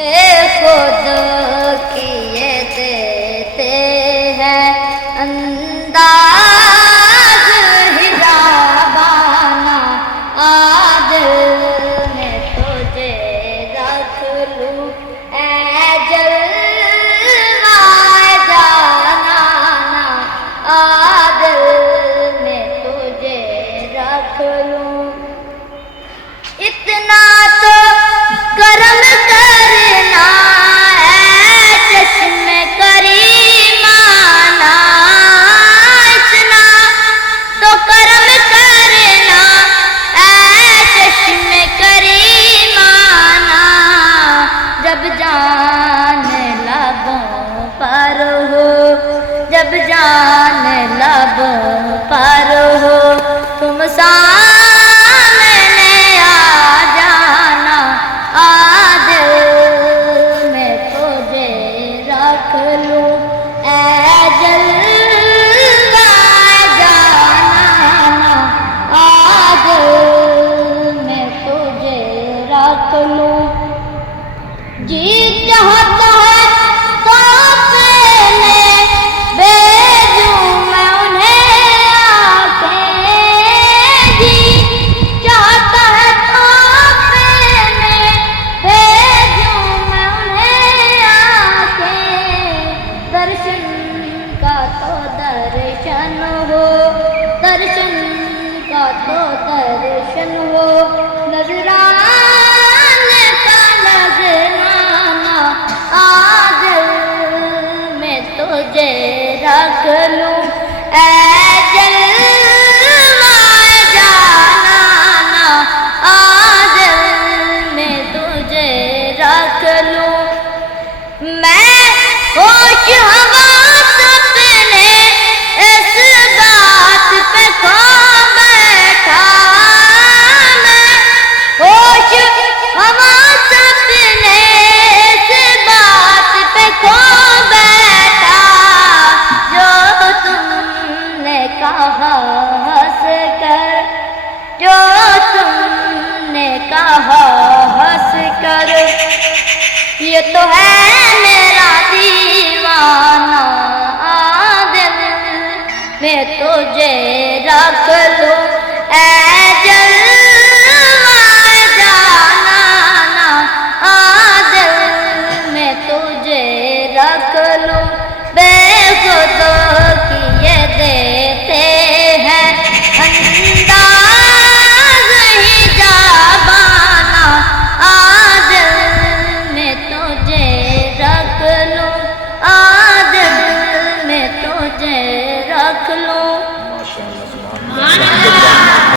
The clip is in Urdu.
خود کیے دیتے ہیں انداز ہجابانہ آج میں تجھے رکھ لوں اے جلوہ جانانا آج میں تجھے رکھ لوں اتنا تو کرم کرنا ہے چشم کریمانہ اتنا تو کرم کرنا ہے چشم کریمانہ جب جان لبوں پر ہو جب جان لبوں پر ہو تم سامنے آ جانا آج میں تجھے رکھ لوں اے جلوہ جانانا آج میں تجھے رکھ لوں جی چاہتا ہے تو اپنے بھیجوں میں انہیں آنکھیں جی چاہتا ہے تو اپنے بھیجوں میں انہیں آنکھیں درشن کا تو درشن ہو درشن کا تو درشن ہو نذرانے کا نذرانہ آج میں تجھے رکھ لوں اے جلوہ جانانا آج میں تجھے رکھ لوں میں ہوش حواس اپنے اس بات پہ کھو بیٹھا میں ہوش حواس اپنے اس بات پہ کھو بیٹھا جو تم نے کہا ہنس کر جو تم نے کہا ہنس کر یہ تو ہے میرا دیوانہ دل میں تجھے رکھ لوں